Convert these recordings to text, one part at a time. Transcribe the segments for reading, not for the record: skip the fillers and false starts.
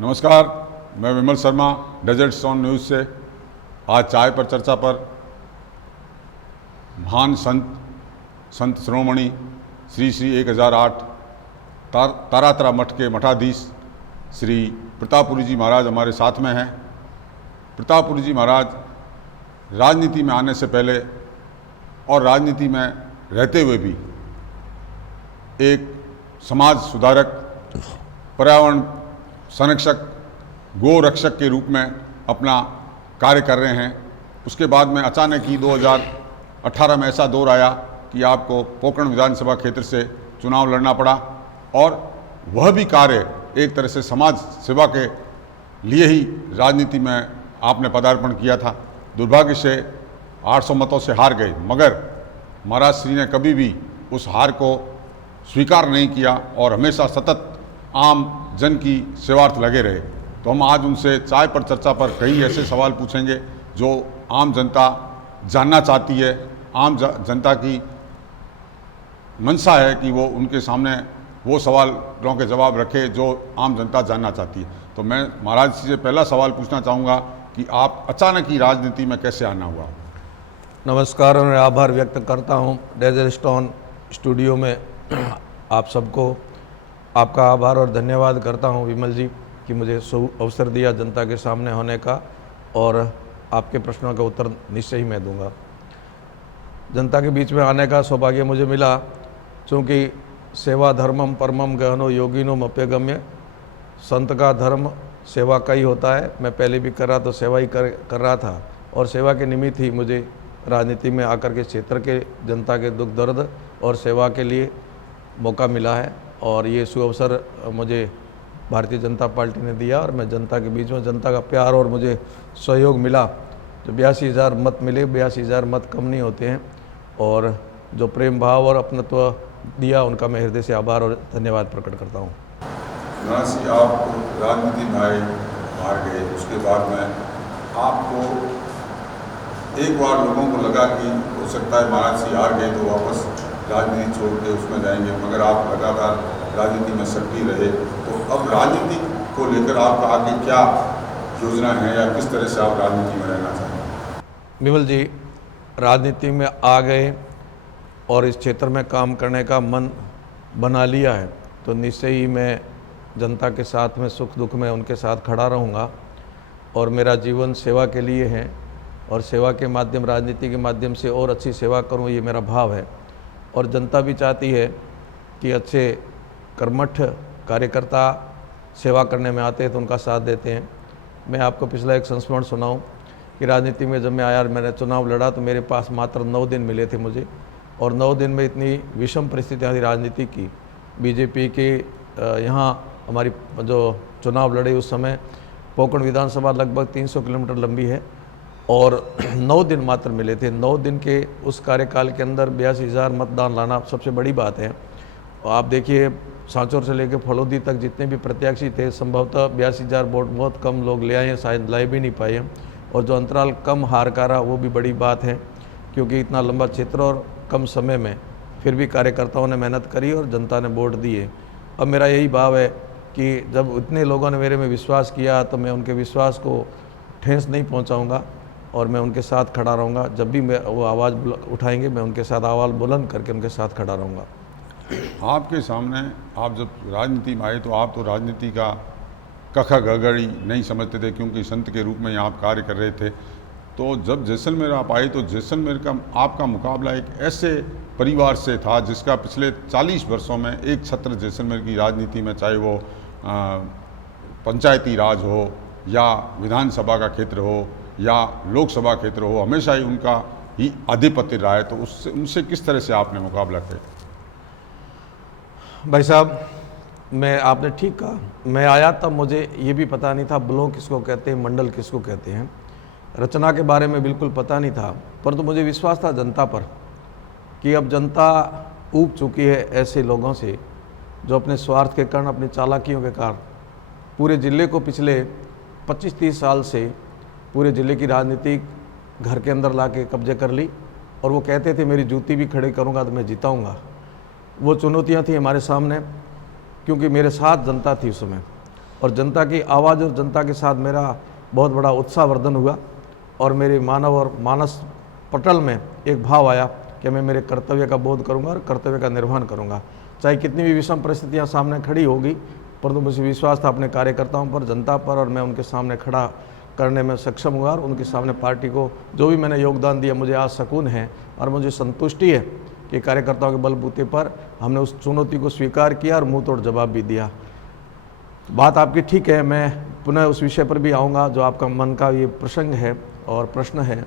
नमस्कार, मैं विमल Sharma desert stone news से। आज चाय पर चर्चा पर महान संत शिरोमणि श्री श्री 1008 तारातरा मठ के मठाधीश श्री प्रतापपुरी जी महाराज हमारे साथ में हैं। प्रतापपुरी जी महाराज राजनीति में आने से पहले और राजनीति में रहते हुए भी एक समाज सुधारक, पर्यावरण संरक्षक, गो रक्षक के रूप में अपना कार्य कर रहे हैं। उसके बाद में अचानक ही 2018 में ऐसा दौर आया कि आपको पोकरण विधानसभा क्षेत्र से चुनाव लड़ना पड़ा और वह भी कार्य एक तरह से समाज सेवा के लिए ही राजनीति में आपने पदार्पण किया था। दुर्भाग्य से 800 मतों से हार गए, मगर महाराज श्री ने कभी भी उस हार को स्वीकार नहीं किया और हमेशा सतत आम जन की सेवार्थ लगे रहे। तो हम आज उनसे चाय पर चर्चा पर कई ऐसे सवाल पूछेंगे जो आम जनता जानना चाहती है। आम जनता की मंशा है कि वो उनके सामने वो सवालों के जवाब रखे जो आम जनता जानना चाहती है। तो मैं महाराज जी से पहला सवाल पूछना चाहूँगा कि आप अचानक ही राजनीति में कैसे आना हुआ? नमस्कार और आभार व्यक्त करता हूँ डेजर्ट स्टोन स्टूडियो में आप सबको आपका आभार और धन्यवाद करता हूँ विमल जी कि मुझे अवसर दिया जनता के सामने होने का, और आपके प्रश्नों का उत्तर निश्चय ही मैं दूंगा। जनता के बीच में आने का सौभाग्य मुझे मिला, चूँकि सेवा धर्मम परमम गहनो योगिनो अप्यगम्य, संत का धर्म सेवा का ही होता है। मैं पहले भी कर रहा तो सेवा ही कर रहा था, और सेवा के निमित्त ही मुझे राजनीति में आकर के क्षेत्र के जनता के दुख दर्द और सेवा के लिए मौका मिला है। और ये सुअवसर मुझे भारतीय जनता पार्टी ने दिया और मैं जनता के बीच में, जनता का प्यार और मुझे सहयोग मिला। जो 82,000 मत मिले, 82,000 मत कम नहीं होते हैं, और जो प्रेम भाव और अपनत्व दिया उनका मैं हृदय से आभार और धन्यवाद प्रकट करता हूँ। महाराज जी, आप राजनीति में आए, हार गए, उसके बाद में आपको एक बार लोगों को लगा कि हो सकता है महाराज जी हार गए तो वापस राजनीति छोड़ के उसमें जाएंगे, मगर आप लगातार राजनीति में सक्रिय रहे। तो अब राजनीति को लेकर आपका आगे क्या योजना है या किस तरह से आप राजनीति में रहना चाहेंगे? विमल जी, राजनीति में आ गए और इस क्षेत्र में काम करने का मन बना लिया है तो निश्चय ही मैं जनता के साथ में सुख दुख में उनके साथ खड़ा रहूँगा। और मेरा जीवन सेवा के लिए है, और सेवा के माध्यम, राजनीति के माध्यम से और अच्छी सेवा करूँ, ये मेरा भाव है। और जनता भी चाहती है कि अच्छे कर्मठ कार्यकर्ता सेवा करने में आते हैं तो उनका साथ देते हैं। मैं आपको पिछला एक संस्मरण सुनाऊं कि राजनीति में जब मैं आया, मैंने चुनाव लड़ा तो मेरे पास मात्र 9 दिन मिले थे मुझे, और 9 दिन में इतनी विषम परिस्थितियाँ थी राजनीति की। बीजेपी के यहाँ हमारी जो चुनाव लड़े उस समय पोकरण विधानसभा लगभग 300 किलोमीटर लंबी है, और 9 दिन मात्र मिले थे। 9 दिन के उस कार्यकाल के अंदर 82,000 मतदान लाना सबसे बड़ी बात है। आप देखिए, सांचौर से लेकर फलोदी तक जितने भी प्रत्याशी थे, संभवतः 82,000 वोट बहुत कम लोग ले आए हैं, शायद ला भी नहीं पाए हैं। और जो अंतराल कम हार का रहा वो भी बड़ी बात है, क्योंकि इतना लंबा क्षेत्र और कम समय में फिर भी कार्यकर्ताओं ने मेहनत करी और जनता ने वोट दिए। अब मेरा यही भाव है कि जब इतने लोगों ने मेरे में विश्वास किया तो मैं उनके विश्वास को ठेस नहीं पहुँचाऊँगा और मैं उनके साथ खड़ा रहूँगा। जब भी मैं वो आवाज़ उठाएंगे मैं उनके साथ आवाज़ बुलंद करके उनके साथ खड़ा रहूँगा। आपके सामने, आप जब राजनीति में आए तो आप तो राजनीति का कखा गगड़ी नहीं समझते थे, क्योंकि संत के रूप में आप कार्य कर रहे थे। तो जब जैसलमेर आप आए तो जैसलमेर का आपका मुकाबला एक ऐसे परिवार से था जिसका पिछले 40 वर्षों में एक छत्र जैसलमेर की राजनीति में, चाहे वो पंचायती राज हो या विधानसभा का क्षेत्र हो या लोकसभा क्षेत्र हो, हमेशा ही उनका ही आधिपत्य रहा है। तो उससे उनसे किस तरह से आपने मुकाबला किया? भाई साहब, आपने ठीक कहा, मैं आया तब मुझे ये भी पता नहीं था ब्लॉक किसको कहते हैं, मंडल किसको कहते हैं, रचना के बारे में बिल्कुल पता नहीं था। परंतु मुझे विश्वास था जनता पर कि अब जनता ऊब चुकी है ऐसे लोगों से जो अपने स्वार्थ के कारण, अपनी चालाकियों के कारण पूरे ज़िले को पिछले 25-30 साल से पूरे ज़िले की राजनीति घर के अंदर ला के कब्जे कर ली। और वो कहते थे मेरी जूती भी खड़ी करूँगा तो मैं जिताऊँगा। वो चुनौतियाँ थी हमारे सामने, क्योंकि मेरे साथ जनता थी उस समय। और जनता की आवाज़ और जनता के साथ मेरा बहुत बड़ा उत्साहवर्धन हुआ और मेरे मानव और मानस पटल में एक भाव आया कि मैं मेरे कर्तव्य का बोध करूंगा और कर्तव्य का निर्वहन करूंगा, चाहे कितनी भी विषम परिस्थितियां सामने खड़ी होगी, परंतु मुझे विश्वास था अपने कार्यकर्ताओं पर, जनता पर, और मैं उनके सामने खड़ा करने में सक्षम हुआ और उनके सामने पार्टी को जो भी मैंने योगदान दिया, मुझे आज सुकून है और मुझे संतुष्टि है कि कार्यकर्ताओं के बलबूते पर हमने उस चुनौती को स्वीकार किया और मुंह तोड़ जवाब भी दिया। बात आपकी ठीक है, मैं पुनः उस विषय पर भी आऊँगा जो आपका मन का ये प्रसंग है और प्रश्न है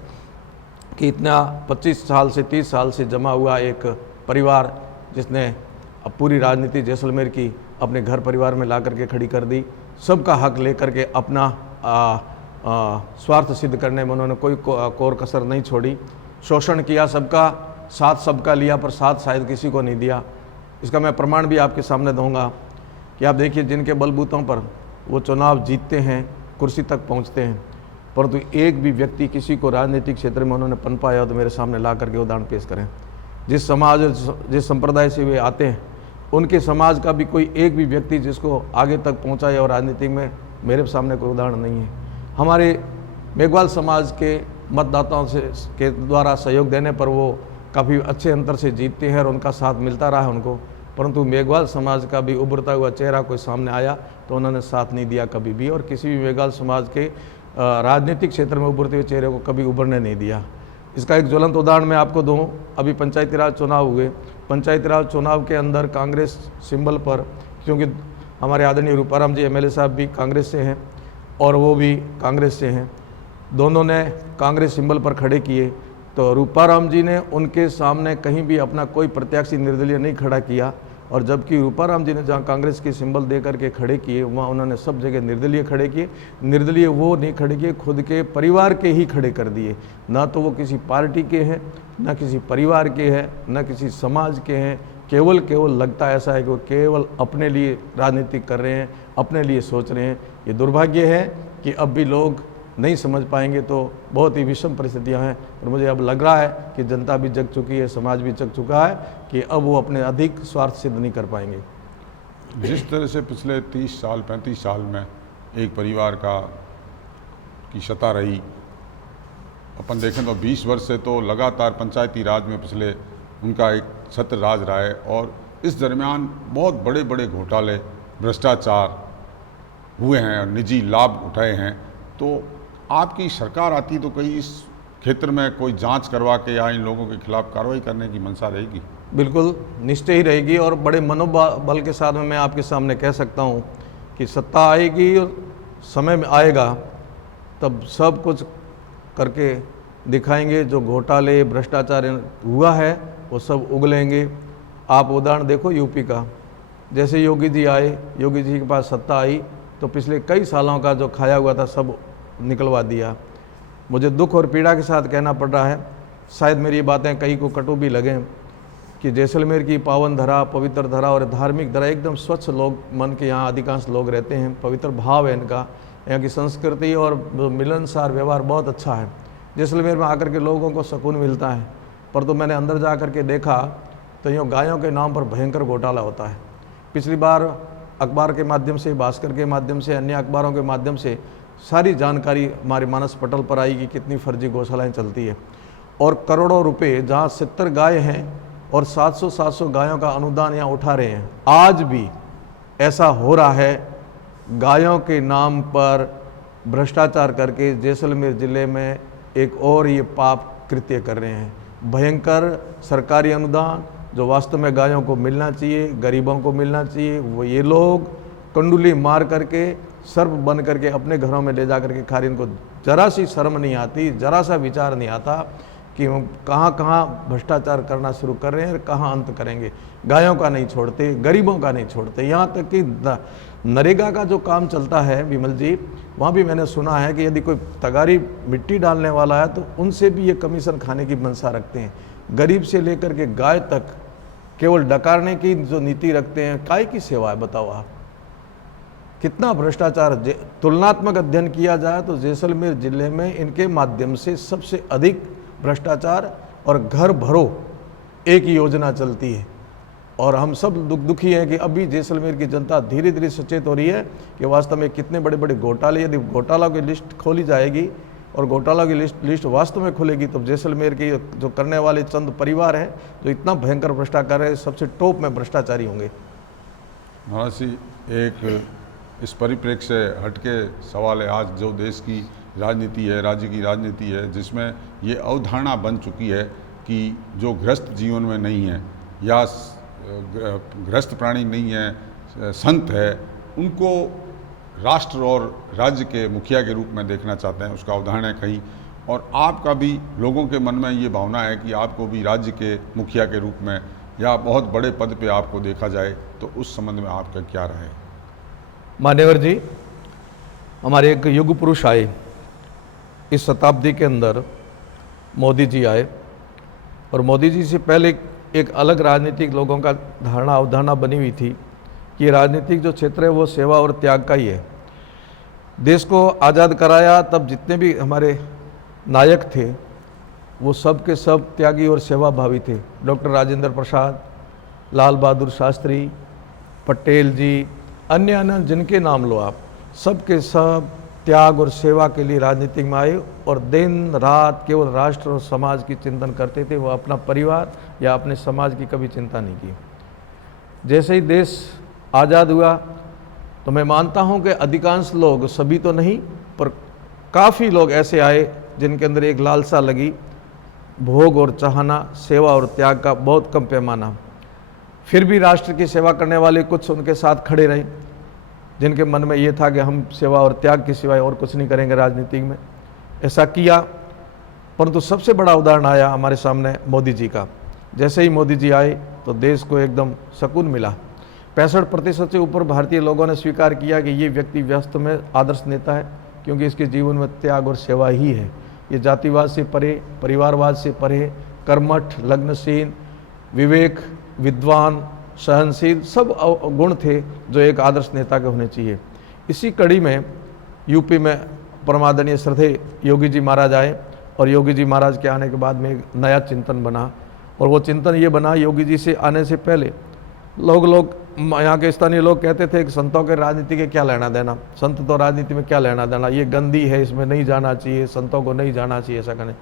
कि इतना 25 साल से 30 साल से जमा हुआ एक परिवार जिसने अब पूरी राजनीति जैसलमेर की अपने घर परिवार में ला करके खड़ी कर दी, सबका हक लेकर के अपना स्वार्थ सिद्ध करने में उन्होंने कोई कोर कसर नहीं छोड़ी, शोषण किया सबका, साथ सबका लिया पर साथ शायद किसी को नहीं दिया। इसका मैं प्रमाण भी आपके सामने दूंगा कि आप देखिए जिनके बलबूतों पर वो चुनाव जीतते हैं, कुर्सी तक पहुंचते हैं, परंतु एक भी व्यक्ति किसी को राजनीतिक क्षेत्र में उन्होंने पनपाया तो मेरे सामने ला करके उदाहरण पेश करें। जिस समाज जिस संप्रदाय से वे आते हैं उनके समाज का भी कोई एक भी व्यक्ति जिसको आगे तक पहुंचाए और राजनीति में मेरे सामने कोई उदाहरण नहीं है। हमारे मेघवाल समाज के मतदाताओं से के द्वारा सहयोग देने पर वो काफ़ी अच्छे अंतर से जीतते हैं और उनका साथ मिलता रहा है उनको, परंतु मेघवाल समाज का भी उभरता हुआ चेहरा कोई सामने आया तो उन्होंने साथ नहीं दिया कभी भी, और किसी भी मेघवाल समाज के राजनीतिक क्षेत्र में उभरते हुए चेहरे को कभी उभरने नहीं दिया। इसका एक ज्वलंत उदाहरण मैं आपको दूं, अभी पंचायती राज चुनाव हुए, पंचायती राज चुनाव के अंदर कांग्रेस सिंबल पर, क्योंकि हमारे आदरणीय रूपाराम जी एमएलए साहब भी कांग्रेस से हैं और वो भी कांग्रेस से हैं, दोनों ने कांग्रेस सिंबल पर खड़े किए, तो रूपाराम जी ने उनके सामने कहीं भी अपना कोई प्रत्याशी निर्दलीय नहीं खड़ा किया, और जबकि रूपाराम जी ने जहाँ कांग्रेस के सिंबल दे करके खड़े किए वहाँ उन्होंने सब जगह निर्दलीय खड़े किए। निर्दलीय वो नहीं खड़े किए, खुद के परिवार के ही खड़े कर दिए, ना तो वो किसी पार्टी के हैं, ना किसी परिवार के हैं, ना किसी समाज के हैं, केवल लगता ऐसा है कि वो केवल अपने लिए राजनीति कर रहे हैं, अपने लिए सोच रहे हैं। ये दुर्भाग्य है कि अब भी लोग नहीं समझ पाएंगे तो बहुत ही विषम परिस्थितियां हैं, और मुझे अब लग रहा है कि जनता भी जग चुकी है, समाज भी जग चुका है कि अब वो अपने अधिक स्वार्थ सिद्ध नहीं कर पाएंगे। जिस तरह से पिछले 30 साल 35 साल में एक परिवार की सत्ता रही, अपन देखें तो 20 वर्ष से तो लगातार पंचायती राज में पिछले उनका एक छत्र राज रहा है, और इस दरमियान बहुत बड़े बड़े घोटाले, भ्रष्टाचार हुए हैं और निजी लाभ उठाए हैं। तो आपकी सरकार आती तो कहीं इस क्षेत्र में कोई जांच करवा के या इन लोगों के खिलाफ कार्रवाई करने की मंशा रहेगी? बिल्कुल निश्चय ही रहेगी, और बड़े मनोबल के साथ में मैं आपके सामने कह सकता हूं कि सत्ता आएगी और समय में आएगा तब सब कुछ करके दिखाएंगे। जो घोटाले भ्रष्टाचार हुआ है वो सब उगलेंगे। आप उदाहरण देखो यूपी का, जैसे योगी जी आए, योगी जी के पास सत्ता आई तो पिछले कई सालों का जो खाया हुआ था सब निकलवा दिया। मुझे दुख और पीड़ा के साथ कहना पड़ रहा है, शायद मेरी बातें कहीं को कटु भी लगें, कि जैसलमेर की पावन धरा, पवित्र धरा और धार्मिक धरा, एकदम स्वच्छ लोग मन के यहाँ अधिकांश लोग रहते हैं, पवित्र भाव है इनका, यहाँ की संस्कृति और मिलनसार व्यवहार बहुत अच्छा है। जैसलमेर में आकर के लोगों को सुकून मिलता है, पर तो मैंने अंदर जा कर के देखा तो यूँ गायों के नाम पर भयंकर घोटाला होता है। पिछली बार अखबार के माध्यम से, भास्कर के माध्यम से, अन्य अखबारों के माध्यम से सारी जानकारी हमारे मानस पटल पर आई कि कितनी फर्जी गौशालाएँ चलती है, और करोड़ों रुपए जहाँ 70 गाय हैं और 700 गायों का अनुदान यहाँ उठा रहे हैं। आज भी ऐसा हो रहा है, गायों के नाम पर भ्रष्टाचार करके जैसलमेर ज़िले में एक और ये पाप कृत्य कर रहे हैं। भयंकर सरकारी अनुदान जो वास्तव में गायों को मिलना चाहिए, गरीबों को मिलना चाहिए, वो ये लोग कंडुली मार करके, सर्प बन करके अपने घरों में ले जा करके खा रहे। इनको जरा सी शर्म नहीं आती, जरा सा विचार नहीं आता कि हम कहाँ भ्रष्टाचार करना शुरू कर रहे हैं और कहाँ अंत करेंगे। गायों का नहीं छोड़ते, गरीबों का नहीं छोड़ते, यहाँ तक कि नरेगा का जो काम चलता है विमल जी, वहाँ भी मैंने सुना है कि यदि कोई तगारी मिट्टी डालने वाला है तो उनसे भी ये कमीशन खाने की मंशा रखते हैं। गरीब से लेकर के गाय तक केवल डकारने की जो नीति रखते हैं। काय की सेवा है बताओ आप, कितना भ्रष्टाचार। तुलनात्मक अध्ययन किया जाए तो जैसलमेर जिले में इनके माध्यम से सबसे अधिक भ्रष्टाचार, और घर भरो एक योजना चलती है। और हम सब दुखी हैं कि अभी जैसलमेर की जनता धीरे धीरे सचेत हो रही है कि वास्तव में कितने बड़े बड़े घोटाले, यदि घोटाला की लिस्ट खोली जाएगी और घोटाला की लिस्ट वास्तव में खुलेगी तो जैसलमेर के जो करने वाले चंद परिवार हैं जो इतना भयंकर भ्रष्टाचार है, सबसे टॉप में भ्रष्टाचारी होंगे। महाराज जी, एक इस परिप्रेक्ष्य से हटके सवाल है, आज जो देश की राजनीति है, राज्य की राजनीति है, जिसमें ये अवधारणा बन चुकी है कि जो गृहस्थ जीवन में नहीं है या गृहस्थ प्राणी नहीं है, संत है, उनको राष्ट्र और राज्य के मुखिया के रूप में देखना चाहते हैं, उसका उदाहरण है कहीं। और आपका भी लोगों के मन में ये भावना है कि आपको भी राज्य के मुखिया के रूप में या बहुत बड़े पद पे आपको देखा जाए, तो उस संबंध में आपका क्या राय है? मान्यवर जी, हमारे एक युग पुरुष आए, इस शताब्दी के अंदर मोदी जी आए, और मोदी जी से पहले एक अलग राजनीतिक लोगों का अवधारणा बनी हुई थी कि राजनीतिक जो क्षेत्र है वो सेवा और त्याग का ही है। देश को आज़ाद कराया तब जितने भी हमारे नायक थे वो सब के सब त्यागी और सेवाभावी थे। डॉक्टर राजेंद्र प्रसाद, लाल बहादुर शास्त्री, पटेल जी, अन्य जिनके नाम लो आप, सब के सब त्याग और सेवा के लिए राजनीतिक में आए और दिन रात केवल राष्ट्र और समाज की चिंतन करते थे। वो अपना परिवार या अपने समाज की कभी चिंता नहीं की। जैसे ही देश आज़ाद हुआ तो मैं मानता हूं कि अधिकांश लोग, सभी तो नहीं पर काफ़ी लोग ऐसे आए जिनके अंदर एक लालसा लगी, भोग और चाहना, सेवा और त्याग का बहुत कम पैमाना। फिर भी राष्ट्र की सेवा करने वाले कुछ उनके साथ खड़े रहे जिनके मन में ये था कि हम सेवा और त्याग के सिवाय और कुछ नहीं करेंगे राजनीति में। ऐसा किया, परंतु सबसे बड़ा उदाहरण आया हमारे सामने मोदी जी का। जैसे ही मोदी जी आए तो देश को एकदम सुकून मिला। 65% से ऊपर भारतीय लोगों ने स्वीकार किया कि ये व्यक्ति वास्तव में आदर्श नेता है, क्योंकि इसके जीवन में त्याग और सेवा ही है। ये जातिवाद से परे, परिवारवाद से परे, कर्मठ, लग्नशील, विवेक, विद्वान, सहनशील, सब गुण थे जो एक आदर्श नेता के होने चाहिए। इसी कड़ी में यूपी में परमादरणीय श्रद्धेय योगी जी महाराज आए, और योगी जी महाराज के आने के बाद में एक नया चिंतन बना, और वो चिंतन ये बना, योगी जी से आने से पहले लोग यहाँ के स्थानीय लोग कहते थे कि संतों के राजनीति के क्या लेना देना, संत तो राजनीति में क्या लेना देना, ये गंदी है, इसमें नहीं जाना चाहिए, संतों को नहीं जाना चाहिए, ऐसा करने।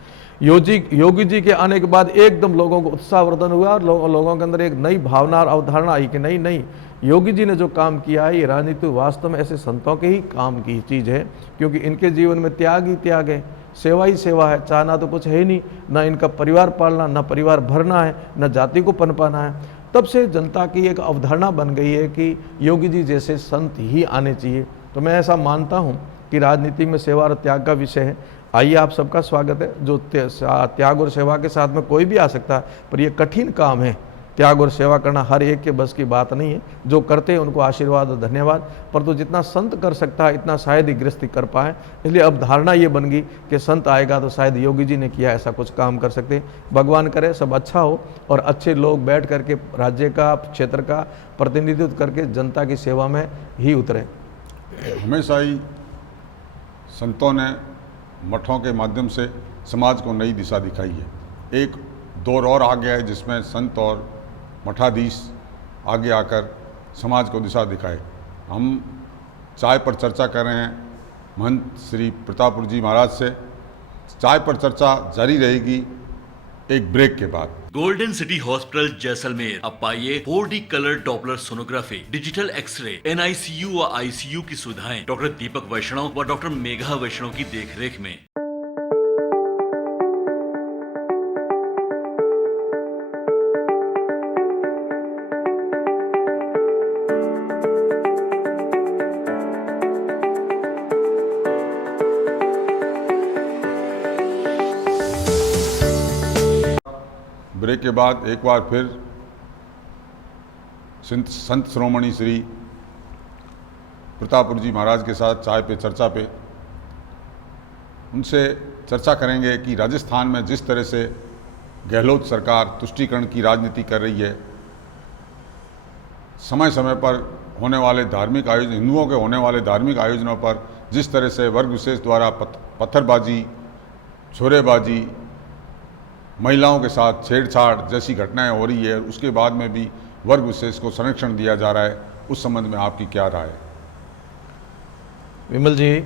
योगी जी के आने के बाद एकदम लोगों को उत्साहवर्धन हुआ और लोगों के अंदर एक नई भावना और अवधारणा आई कि नहीं, योगी जी ने जो काम किया है ये राजनीति वास्तव में ऐसे संतों के ही काम की चीज़ है, क्योंकि इनके जीवन में त्याग ही त्याग है, सेवा ही सेवा है, चाहना तो कुछ है ही नहीं, ना इनका परिवार पालना, ना परिवार भरना है, ना जाति को पनपाना है। तब से जनता की एक अवधारणा बन गई है कि योगी जी जैसे संत ही आने चाहिए। तो मैं ऐसा मानता हूँ कि राजनीति में सेवा और त्याग का विषय है। आइए, आप सबका स्वागत है। जो त्याग और सेवा के साथ में कोई भी आ सकता है, पर यह कठिन काम है। त्याग और सेवा करना हर एक के बस की बात नहीं है। जो करते हैं उनको आशीर्वाद और धन्यवाद, पर तो जितना संत कर सकता है इतना शायद ही गृहस्थी कर पाए। इसलिए अब धारणा ये बन गई कि संत आएगा तो शायद योगी जी ने किया ऐसा कुछ काम कर सकते। भगवान करे सब अच्छा हो और अच्छे लोग बैठ करके राज्य का, क्षेत्र का प्रतिनिधित्व करके जनता की सेवा में ही उतरे। हमेशा ही संतों ने मठों के माध्यम से समाज को नई दिशा दिखाई है। एक दौर और आ गया है जिसमें संत और मठाधीश आगे आकर समाज को दिशा दिखाए। हम चाय पर चर्चा कर रहे हैं महंत श्री प्रतापपुर जी महाराज से। चाय पर चर्चा जारी रहेगी एक ब्रेक के बाद। गोल्डन सिटी हॉस्पिटल जैसलमेर अब पाइए 4D colour Doppler sonography, digital X-ray, NICU व ICU की सुविधाएं डॉक्टर दीपक वैष्णव व डॉक्टर मेघा वैष्णव की देखरेख में। ब्रेक के बाद एक बार फिर संत श्रोमणी श्री प्रतापपुर जी महाराज के साथ चाय पे चर्चा पे उनसे चर्चा करेंगे कि राजस्थान में जिस तरह से गहलोत सरकार तुष्टीकरण की राजनीति कर रही है, समय समय पर होने वाले धार्मिक आयोजन, हिंदुओं के होने वाले धार्मिक आयोजनों पर जिस तरह से वर्ग विशेष द्वारा पत्थरबाजी, छोरेबाजी, महिलाओं के साथ छेड़छाड़ जैसी घटनाएं हो रही है, उसके बाद में भी वर्ग विशेष को संरक्षण दिया जा रहा है, उस संबंध में आपकी क्या राय है? विमल जी,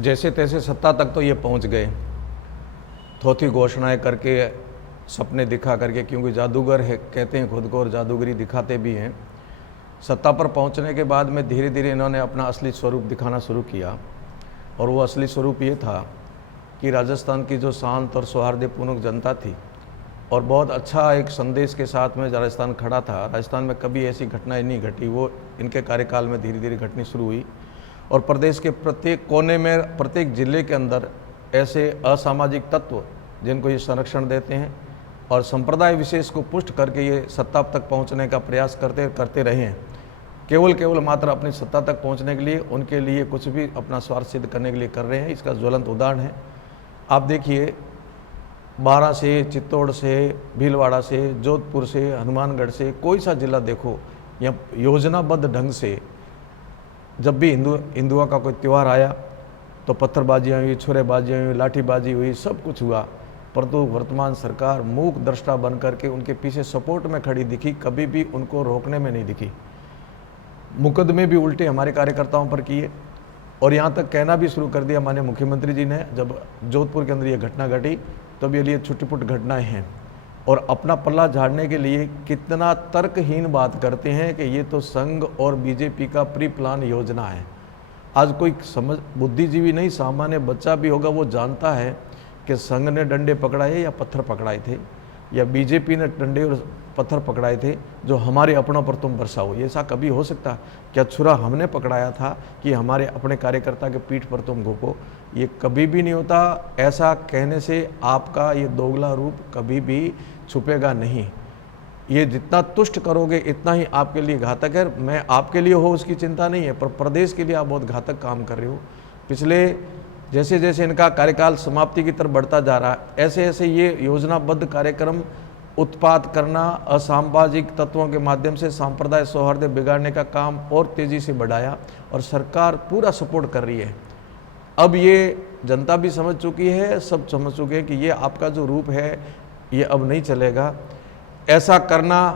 जैसे तैसे सत्ता तक तो ये पहुंच गए, थोथी घोषणाएं करके, सपने दिखा करके, क्योंकि जादूगर है कहते हैं खुद को और जादूगरी दिखाते भी हैं। सत्ता पर पहुंचने के बाद में धीरे धीरे इन्होंने अपना असली स्वरूप दिखाना शुरू किया, और वो असली स्वरूप ये था कि राजस्थान की जो शांत और सौहार्दपूर्ण जनता थी और बहुत अच्छा एक संदेश के साथ में राजस्थान खड़ा था, राजस्थान में कभी ऐसी घटनाएं नहीं घटी, वो इनके कार्यकाल में धीरे धीरे घटनी शुरू हुई। और प्रदेश के प्रत्येक कोने में, प्रत्येक जिले के अंदर ऐसे असामाजिक तत्व जिनको ये संरक्षण देते हैं और संप्रदाय विशेष को पुष्ट करके ये सत्ता तक पहुंचने का प्रयास करते रहे हैं। केवल मात्र अपनी सत्ता तक पहुंचने के लिए, उनके लिए कुछ भी अपना स्वार्थ सिद्ध करने के लिए कर रहे हैं। इसका ज्वलंत उदाहरण है, आप देखिए, बारां से, चित्तौड़ से, भीलवाड़ा से, जोधपुर से, हनुमानगढ़ से, कोई सा जिला देखो, यहाँ योजनाबद्ध ढंग से जब भी हिंदुओं का कोई त्यौहार आया तो पत्थरबाजियाँ हुई, छुरेबाजियाँ हुई, लाठीबाजी हुई, सब कुछ हुआ। परंतु वर्तमान सरकार मूक दृष्टा बन करके उनके पीछे सपोर्ट में खड़ी दिखी, कभी भी उनको रोकने में नहीं दिखी। मुकदमे भी उल्टे हमारे कार्यकर्ताओं पर किए, और यहाँ तक कहना भी शुरू कर दिया माननीय मुख्यमंत्री जी ने, जब जोधपुर के अंदर ये घटना घटी तब ये लिए छुट्टी-पुट घटनाएं हैं, और अपना पल्ला झाड़ने के लिए कितना तर्कहीन बात करते हैं कि ये तो संघ और बीजेपी का प्री प्लान योजना है। आज कोई समझ बुद्धिजीवी नहीं, सामान्य बच्चा भी होगा, वो जानता है कि संघ ने डंडे पकड़ाए या पत्थर पकड़ाए थे, या बीजेपी ने डंडे और पत्थर पकड़ाए थे जो हमारे अपनों पर तुम बरसाओ। ये ऐसा कभी हो सकता? क्या छुरा हमने पकड़ाया था कि हमारे अपने कार्यकर्ता के पीठ पर तुम घोपो? ये कभी भी नहीं होता। ऐसा कहने से आपका ये दोगला रूप कभी भी छुपेगा नहीं। ये जितना तुष्ट करोगे इतना ही आपके लिए घातक है। मैं आपके लिए हो उसकी चिंता नहीं है, पर प्रदेश के लिए आप बहुत घातक काम कर रहे हो। पिछले जैसे जैसे इनका कार्यकाल समाप्ति की तरफ बढ़ता जा रहा है, ऐसे ऐसे ये योजनाबद्ध कार्यक्रम उत्पात करना, असामाजिक तत्वों के माध्यम से सांप्रदाय सौहार्द बिगाड़ने का काम और तेज़ी से बढ़ाया, और सरकार पूरा सपोर्ट कर रही है। अब ये जनता भी समझ चुकी है, सब समझ चुके हैं कि ये आपका जो रूप है ये अब नहीं चलेगा। ऐसा करना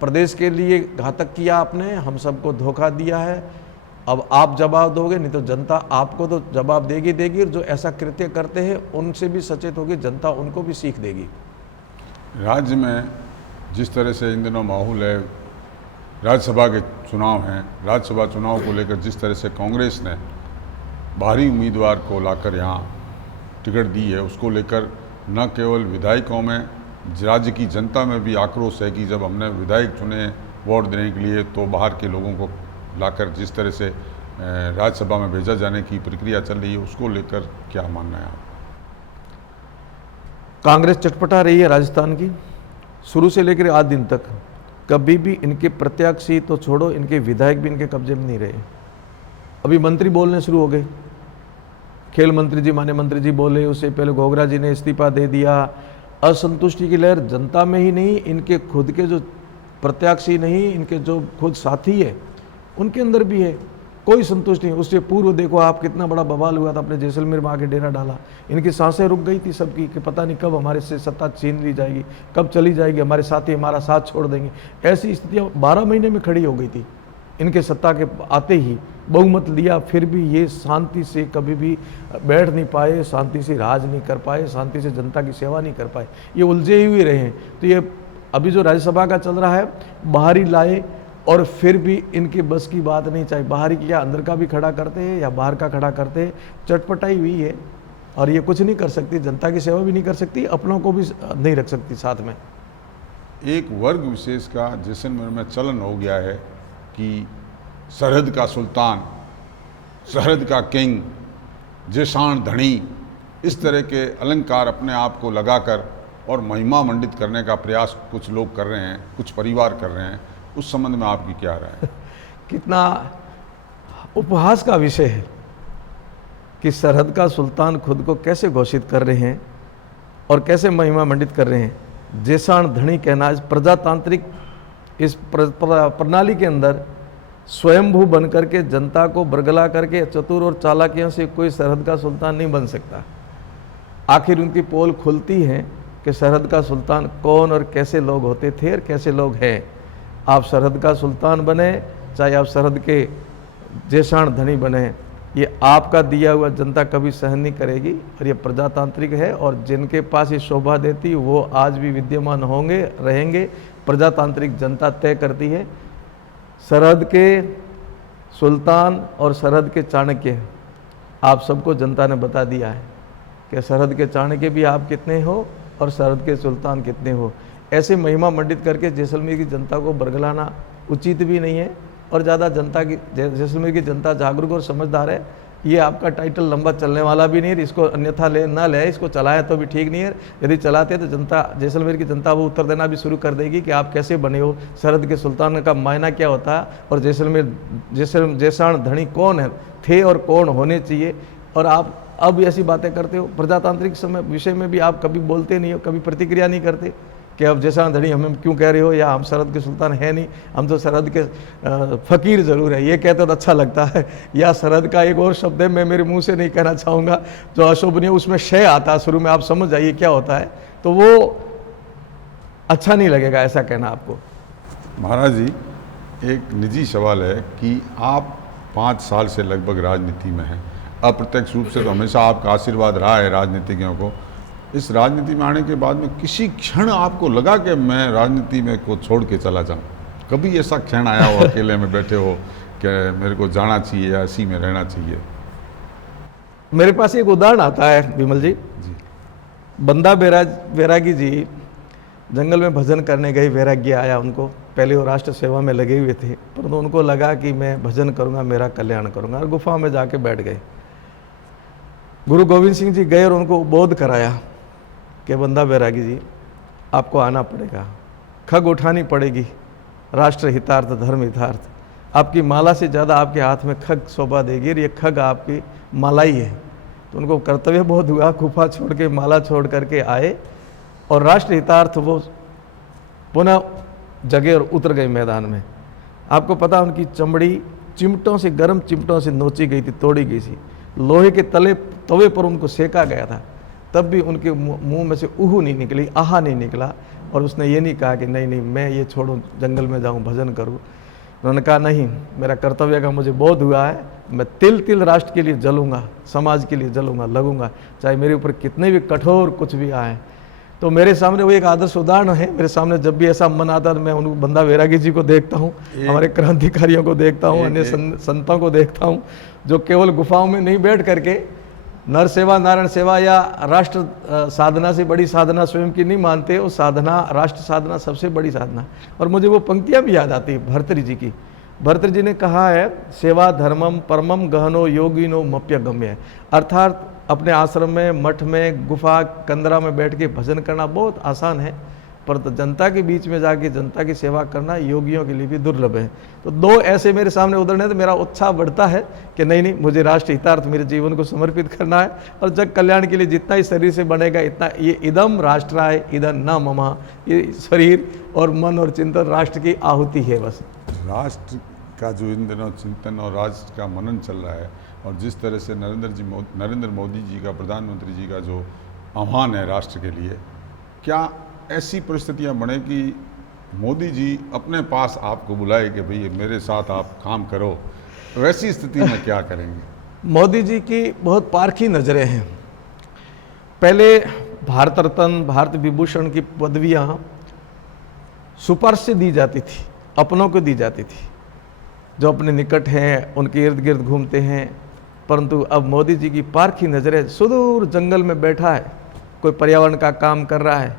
प्रदेश के लिए घातक किया आपने, हम सबको धोखा दिया है। अब आप जवाब दोगे, नहीं तो जनता आपको तो जवाब देगी। जो ऐसा कृत्य करते हैं उनसे भी सचेत होगी जनता, उनको भी सीख देगी। राज्य में जिस तरह से इन दिनों माहौल है, राज्यसभा के चुनाव हैं, राज्यसभा चुनाव को लेकर जिस तरह से कांग्रेस ने बाहरी उम्मीदवार को लाकर यहाँ टिकट दी है, उसको लेकर न केवल विधायकों में, राज्य की जनता में भी आक्रोश है कि जब हमने विधायक चुने वोट देने के लिए, तो बाहर के लोगों को लाकर जिस तरह से राज्यसभा में भेजा जाने की प्रक्रिया चल रही है, उसको लेकर क्या मानना है आप? कांग्रेस चटपटा रही है राजस्थान की, शुरू से लेकर आज दिन तक। कभी भी इनके प्रत्याशी तो छोड़ो, इनके विधायक भी इनके कब्जे में नहीं रहे। अभी मंत्री बोलने शुरू हो गए, खेल मंत्री जी, माननीय मंत्री जी बोले, उससे पहले घोगरा जी ने इस्तीफा दे दिया। असंतुष्टि की लहर जनता में ही नहीं, इनके खुद के जो प्रत्याशी नहीं, इनके जो खुद साथी है उनके अंदर भी है। कोई संतुष्टि नहीं। उससे पूर्व देखो आप, कितना बड़ा बवाल हुआ था, अपने जैसलमेर में आके डेरा डाला। इनकी सांसें रुक गई थी सबकी कि पता नहीं कब हमारे से सत्ता छीन ली जाएगी, कब चली जाएगी, हमारे साथी हमारा साथ छोड़ देंगे। ऐसी स्थितियाँ 12 महीने में खड़ी हो गई थी। इनके सत्ता के आते ही बहुमत लिया, फिर भी ये शांति से कभी भी बैठ नहीं पाए, शांति से राज नहीं कर पाए, शांति से जनता की सेवा नहीं कर पाए, ये उलझे हुए रहे हैं। तो ये अभी जो राज्यसभा का चल रहा है, बाहरी लाए और फिर भी इनके बस की बात नहीं। चाहे बाहरी क्या अंदर का भी खड़ा करते हैं या बाहर का खड़ा करते हैं, चटपटाई हुई है। और ये कुछ नहीं कर सकती, जनता की सेवा भी नहीं कर सकती, अपनों को भी नहीं रख सकती साथ में। एक वर्ग विशेष का जैसलमेर में चलन हो गया है कि सरहद का सुल्तान, सरहद का किंग, जेशान धनी, इस तरह के अलंकार अपने आप को लगाकर और महिमा मंडित करने का प्रयास कुछ लोग कर रहे हैं, कुछ परिवार कर रहे हैं। उस संबंध में आपकी क्या राय है? कितना उपहास का विषय है कि सरहद का सुल्तान खुद को कैसे घोषित कर रहे हैं और कैसे महिमा मंडित कर रहे हैं। जेशान धनी कहना, इस प्रजातांत्रिक इस प्रणाली के अंदर स्वयंभू बन करके जनता को बरगला करके चतुर और चालाकियों से कोई सरहद का सुल्तान नहीं बन सकता। आखिर उनकी पोल खुलती है कि सरहद का सुल्तान कौन और कैसे लोग होते थे और कैसे लोग हैं। आप सरहद का सुल्तान बने, चाहे आप सरहद के जेसाण धनी बने, ये आपका दिया हुआ जनता कभी सहन नहीं करेगी और ये प्रजातांत्रिक है। और जिनके पास ये शोभा देती वो आज भी विद्यमान होंगे, रहेंगे। प्रजातांत्रिक जनता तय करती है। सरहद के सुल्तान और सरहद के चाणक्य आप सबको जनता ने बता दिया है कि सरहद के चाणक्य भी आप कितने हो और सरहद के सुल्तान कितने हो। ऐसे महिमा मंडित करके जैसलमेर की जनता को बरगलाना उचित भी नहीं है और ज़्यादा जनता की, जैसलमेर की जनता जागरूक और समझदार है। ये आपका टाइटल लंबा चलने वाला भी नहीं है, इसको अन्यथा ना ले, इसको चलाए तो भी ठीक नहीं है। यदि चलाते हैं तो जनता, जैसलमेर की जनता वो उत्तर देना भी शुरू कर देगी कि आप कैसे बने हो, सरहद के सुल्तान का मायना क्या होता है और जेसाण धनी कौन है थे और कौन होने चाहिए। और आप अब ऐसी बातें करते हो। प्रजातांत्रिक समय विषय में भी आप कभी बोलते नहीं हो, कभी प्रतिक्रिया नहीं करते कि अब जेसाण धनी हमें क्यों कह रहे हो, या हम सरहद के सुल्तान है नहीं, हम तो सरहद के फ़कीर ज़रूर है। ये कहते तो अच्छा लगता है। या सरहद का एक और शब्द है, मैं मेरे मुंह से नहीं कहना चाहूँगा, जो अशोभनीय, उसमें शय आता है शुरू में, आप समझ जाइए क्या होता है, तो वो अच्छा नहीं लगेगा ऐसा कहना आपको। महाराज जी, एक निजी सवाल है कि आप 5 साल से लगभग राजनीति में हैं। अप्रत्यक्ष रूप से तो हमेशा आपका आशीर्वाद रहा है राजनीतिज्ञों को। इस राजनीति में आने के बाद में किसी क्षण आपको लगा कि मैं राजनीति में को छोड़ के चला जाऊं? कभी ऐसा क्षण आया हो अकेले में बैठे हो कि मेरे को जाना चाहिए या इसी में रहना चाहिए? मेरे पास एक उदाहरण आता है विमल जी। बंदा बैरागी जी जंगल में भजन करने गए, वैराग्य आया उनको। पहले वो राष्ट्र सेवा में लगे हुए थे, परंतु उनको लगा कि मैं भजन करूंगा, मेरा कल्याण करूंगा, और गुफा में जाके बैठ गए। गुरु गोविंद सिंह जी गए और उनको बोध कराया कि बंदा बैरागी जी, आपको आना पड़ेगा, खग उठानी पड़ेगी, राष्ट्र हितार्थ धर्म हितार्थ। आपकी माला से ज़्यादा आपके हाथ में खग शोभा देगी और ये खग आपकी माला ही है। तो उनको कर्तव्य बोध हुआ, गुफा छोड़ के, माला छोड़ करके आए और राष्ट्र हितार्थ वो पुनः जगे और उतर गए मैदान में। आपको पता, उनकी चमड़ी चिमटों से, गर्म चिमटों से नोची गई थी, तोड़ी गई थी। लोहे के तवे पर उनको सेका गया था, तब भी उनके मुंह में से उहू नहीं निकली, आहा नहीं निकला। और उसने ये नहीं कहा कि नहीं नहीं मैं ये छोड़ूं, जंगल में जाऊं, भजन करूं। उन्होंने कहा नहीं, मेरा कर्तव्य का मुझे बोध हुआ है, मैं तिल तिल राष्ट्र के लिए जलूंगा, समाज के लिए जलूंगा, लगूंगा, चाहे मेरे ऊपर कितने भी कठोर कुछ भी आए। तो मेरे सामने वो एक आदर्श उदाहरण है। मेरे सामने जब भी ऐसा मन आता है, मैं उनको बंदा बैरागी जी को देखता हूँ, हमारे क्रांतिकारियों को देखता हूँ, अन्य संतों को देखता हूँ, जो केवल गुफाओं में नहीं बैठ करके नर सेवा, नारायण सेवा या राष्ट्र साधना से बड़ी साधना स्वयं की नहीं मानते। वो साधना, राष्ट्र साधना सबसे बड़ी साधना। और मुझे वो पंक्तियाँ भी याद आती है भर्तृ जी की। भर्तृ जी ने कहा है, सेवा धर्मम परमम गहनो योगिनो मप्य गम्य। अर्थात अपने आश्रम में, मठ में, गुफा कंदरा में बैठ के भजन करना बहुत आसान है, पर तो जनता के बीच में जाके जनता की सेवा करना योगियों के लिए भी दुर्लभ है। तो दो ऐसे मेरे सामने उदाहरण है, तो मेरा उत्साह बढ़ता है कि नहीं नहीं, मुझे राष्ट्र हितार्थ मेरे जीवन को समर्पित करना है और जग कल्याण के लिए जितना ही शरीर से बनेगा इतना। ये इदम राष्ट्राय इदम न ममा, ये शरीर और मन और चिंतन राष्ट्र की आहुति है बस। राष्ट्र का जो इन दिनों चिंतन और राष्ट्र का मनन चल रहा है, और जिस तरह से नरेंद्र मोदी जी का, प्रधानमंत्री जी का जो आह्वान है राष्ट्र के लिए, क्या ऐसी परिस्थितियां बने कि मोदी जी अपने पास आपको बुलाए कि भाई मेरे साथ आप काम करो, वैसी स्थिति में क्या करेंगे? मोदी जी की बहुत पारखी नज़रें हैं। पहले भारत रत्न, भारत विभूषण की पदवियां सुपार्श से दी जाती थी, अपनों को दी जाती थी, जो अपने निकट हैं उनके इर्द गिर्द घूमते हैं। परंतु अब मोदी जी की पारखी नज़रें, सुदूर जंगल में बैठा है, कोई पर्यावरण का काम कर रहा है,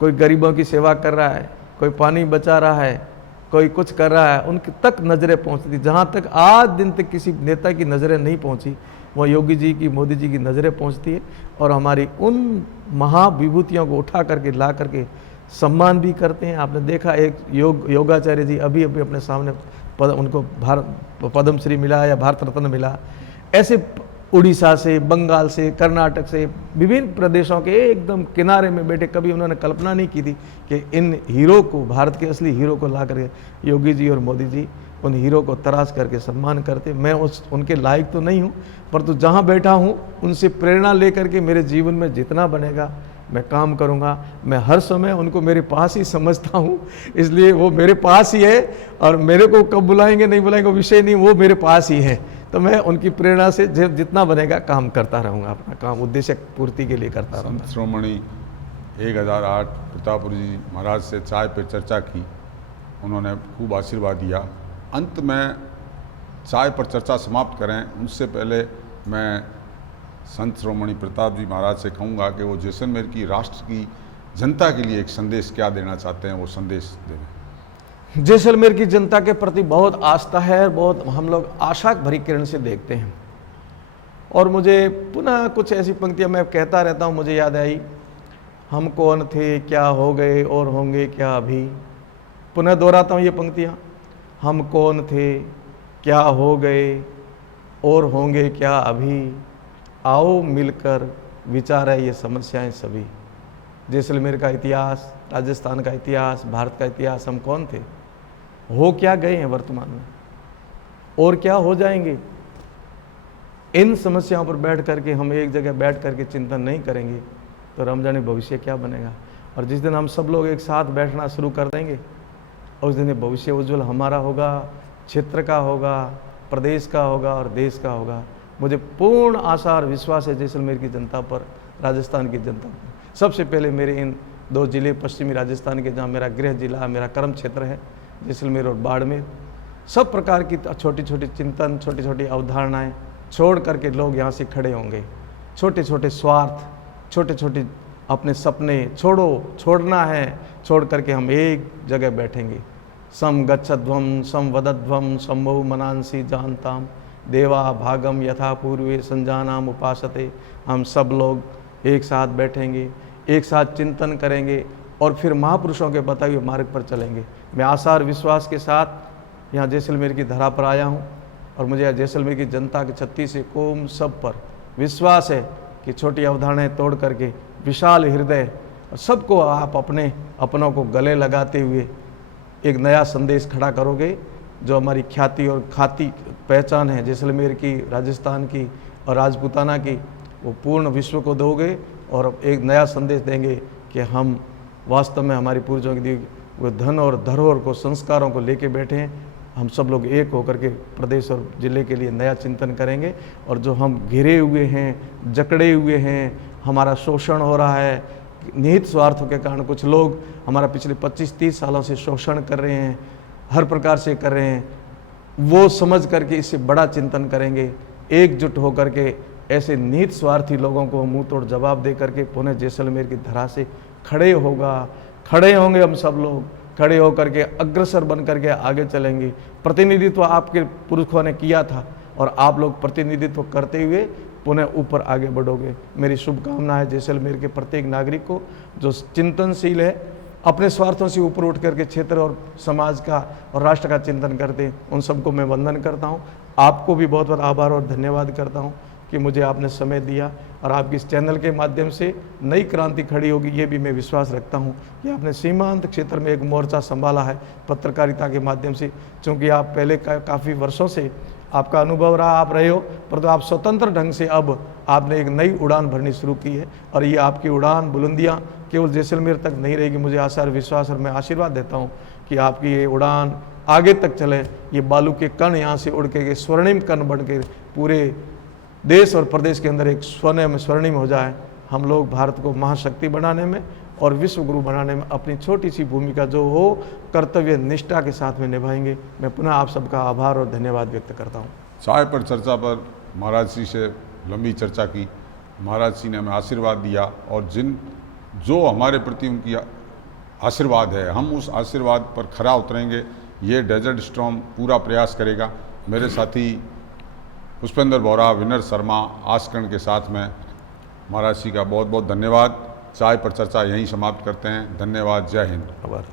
कोई गरीबों की सेवा कर रहा है, कोई पानी बचा रहा है, कोई कुछ कर रहा है, उनकी तक नज़रें पहुंचती। जहाँ तक आज दिन तक किसी नेता की नज़रें नहीं पहुंची, वह योगी जी की, मोदी जी की नज़रें पहुंचती है। और हमारी उन महाविभूतियों को उठा करके ला करके सम्मान भी करते हैं। आपने देखा एक योगाचार्य जी अभी अभी अपने सामने उनको पद्मश्री मिला या भारत रत्न मिला। ऐसे उड़ीसा से, बंगाल से, कर्नाटक से, विभिन्न प्रदेशों के एकदम किनारे में बैठे, कभी उन्होंने कल्पना नहीं की थी कि इन हीरो को, भारत के असली हीरो को ला करके योगी जी और मोदी जी उन हीरो को तराश करके सम्मान करते। मैं उनके लायक तो नहीं हूँ, परंतु जहाँ बैठा हूँ उनसे प्रेरणा ले करके मेरे जीवन में जितना बनेगा मैं काम करूंगा। मैं हर समय उनको मेरे पास ही समझता हूं, इसलिए वो मेरे पास ही है और मेरे को कब बुलाएंगे नहीं बुलाएंगे विषय नहीं, वो मेरे पास ही है। तो मैं उनकी प्रेरणा से जितना बनेगा काम करता रहूंगा, अपना काम उद्देश्य पूर्ति के लिए करता रहूंगा। संत शिरोमणि 1008 प्रतापपुरी जी महाराज से चाय पर चर्चा की, उन्होंने खूब आशीर्वाद दिया। अंत में चाय पर चर्चा समाप्त करें उससे पहले मैं संत शिरोमणि प्रताप जी महाराज से कहूँगा कि वो जैसलमेर की राष्ट्र की जनता के लिए एक संदेश क्या देना चाहते हैं, वो संदेश दें। जैसलमेर की जनता के प्रति बहुत आस्था है, बहुत हम लोग आशा भरी किरण से देखते हैं। और मुझे पुनः कुछ ऐसी पंक्तियां मैं कहता रहता हूं, मुझे याद आई, हम कौन थे, क्या हो गए और होंगे क्या अभी। पुनः दोहराता हूं ये पंक्तियां, हम कौन थे, क्या हो गए और होंगे क्या अभी, आओ मिलकर विचारें ये समस्याएं सभी। जैसलमेर का इतिहास, राजस्थान का इतिहास, भारत का इतिहास, हम कौन थे, हो क्या गए हैं वर्तमान में और क्या हो जाएंगे। इन समस्याओं पर बैठ करके हम एक जगह बैठ करके चिंतन नहीं करेंगे तो राम जाने भविष्य क्या बनेगा। और जिस दिन हम सब लोग एक साथ बैठना शुरू कर देंगे उस दिन भविष्य उज्जवल हमारा होगा, क्षेत्र का होगा, प्रदेश का होगा और देश का होगा। मुझे पूर्ण आशा और विश्वास है जैसलमेर की जनता पर, राजस्थान की जनता पर। सबसे पहले मेरे इन 2 जिले पश्चिमी राजस्थान के, जहाँ मेरा गृह जिला, मेरा कर्म क्षेत्र है, जैसलमेर और बाड़मेर, सब प्रकार की छोटी छोटी चिंतन, छोटी छोटी अवधारणाएं छोड़ करके लोग यहाँ से खड़े होंगे। छोटे छोटे स्वार्थ, छोटे छोटे अपने सपने छोड़ना है, छोड़ करके हम एक जगह बैठेंगे। सम गच्छध्वम सम वदध्वम सम्भव मनांसी जानताम देवा भागम यथा पूर्वे संजानाम उपासते। हम सब लोग एक साथ बैठेंगे, एक साथ चिंतन करेंगे और फिर महापुरुषों के बताए हुए मार्ग पर चलेंगे। मैं आशा और विश्वास के साथ यहाँ जैसलमेर की धरा पर आया हूँ और मुझे जैसलमेर की जनता के 36 कौम सब पर विश्वास है कि छोटी अवधारणाएं तोड़ करके विशाल हृदय और सबको आप अपनों को गले लगाते हुए एक नया संदेश खड़ा करोगे। जो हमारी ख्याति और खाती पहचान है जैसलमेर की, राजस्थान की और राजपूताना की, वो पूर्ण विश्व को दोगे और एक नया संदेश देंगे कि हम वास्तव में हमारी पूर्वजों की दी वो धन और धरोहर को, संस्कारों को लेके बैठे हैं। हम सब लोग एक होकर के प्रदेश और जिले के लिए नया चिंतन करेंगे। और जो हम घिरे हुए हैं, जकड़े हुए हैं, हमारा शोषण हो रहा है निहित स्वार्थों के कारण, कुछ लोग हमारा पिछले 25-30 सालों से शोषण कर रहे हैं, हर प्रकार से कर रहे हैं, वो समझ करके इससे बड़ा चिंतन करेंगे। एकजुट होकर के ऐसे निहित स्वार्थी लोगों को मुंह तोड़ जवाब दे करके पुनः जैसलमेर की धरा से खड़े होंगे। हम सब लोग खड़े होकर के अग्रसर बन करके आगे चलेंगे। प्रतिनिधित्व आपके पुरखों ने किया था और आप लोग प्रतिनिधित्व करते हुए पुनः ऊपर आगे बढ़ोगे। मेरी शुभकामना है जैसलमेर के प्रत्येक नागरिक को जो चिंतनशील है, अपने स्वार्थों से ऊपर उठ करके क्षेत्र और समाज का और राष्ट्र का चिंतन करते हैं, उन सबको मैं वंदन करता हूँ। आपको भी बहुत बहुत आभार और धन्यवाद करता हूँ कि मुझे आपने समय दिया और आपकी इस चैनल के माध्यम से नई क्रांति खड़ी होगी, ये भी मैं विश्वास रखता हूँ कि आपने सीमांत क्षेत्र में एक मोर्चा संभाला है पत्रकारिता के माध्यम से। चूँकि आप पहले काफ़ी वर्षों से आपका अनुभव रहा, आप रहे हो, परंतु आप स्वतंत्र ढंग से अब आपने एक नई उड़ान भरनी शुरू की है और ये आपकी उड़ान बुलंदियाँ केवल जैसलमेर तक नहीं रहेगी। मुझे आशा और विश्वास और मैं आशीर्वाद देता हूँ कि आपकी ये उड़ान आगे तक चले। ये बालू के कण यहाँ से उड़ के स्वर्णिम कण बन के पूरे देश और प्रदेश के अंदर एक स्वर्णिम हो जाए। हम लोग भारत को महाशक्ति बनाने में और विश्व गुरु बनाने में अपनी छोटी सी भूमिका जो हो कर्तव्य निष्ठा के साथ में निभाएंगे। मैं पुनः आप सबका आभार और धन्यवाद व्यक्त करता हूँ। चाय पर चर्चा पर महाराज जी से लंबी चर्चा की, महाराज जी ने हमें आशीर्वाद दिया और जो हमारे प्रति उनकी आशीर्वाद है, हम उस आशीर्वाद पर खरा उतरेंगे। ये डेजर्ट स्टॉर्म पूरा प्रयास करेगा। मेरे साथी पुष्पेंद्र बोरा, विनर शर्मा, आस्करण के साथ में महाराज जी का बहुत बहुत धन्यवाद। चाय पर चर्चा यहीं समाप्त करते हैं। धन्यवाद। जय हिंद। आभार।